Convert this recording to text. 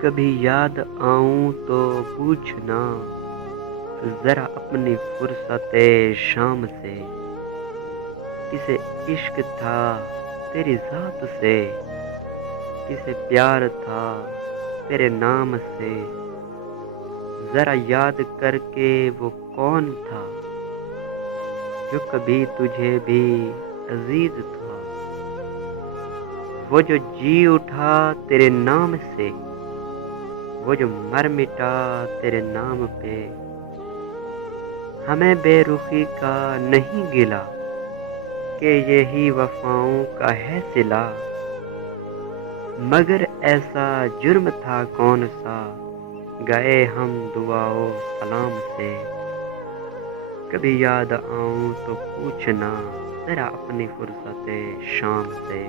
کبھی یاد آؤں تو پوچھنا ذرا اپنی فرصت شام سے، کسے عشق تھا تیری ذات سے، کسے پیار تھا تیرے نام سے، ذرا یاد کر کے وہ کون تھا جو کبھی تجھے بھی عزیز تھا، وہ جو جی اٹھا تیرے نام سے، وہ جو مر مٹا تیرے نام پہ۔ ہمیں بے رخی کا نہیں گلا کہ یہی وفاؤں کا ہے صلہ، مگر ایسا جرم تھا کون سا گئے ہم دعا و سلام سے۔ کبھی یاد آؤں تو پوچھنا ذرا اپنی فرصت شام سے۔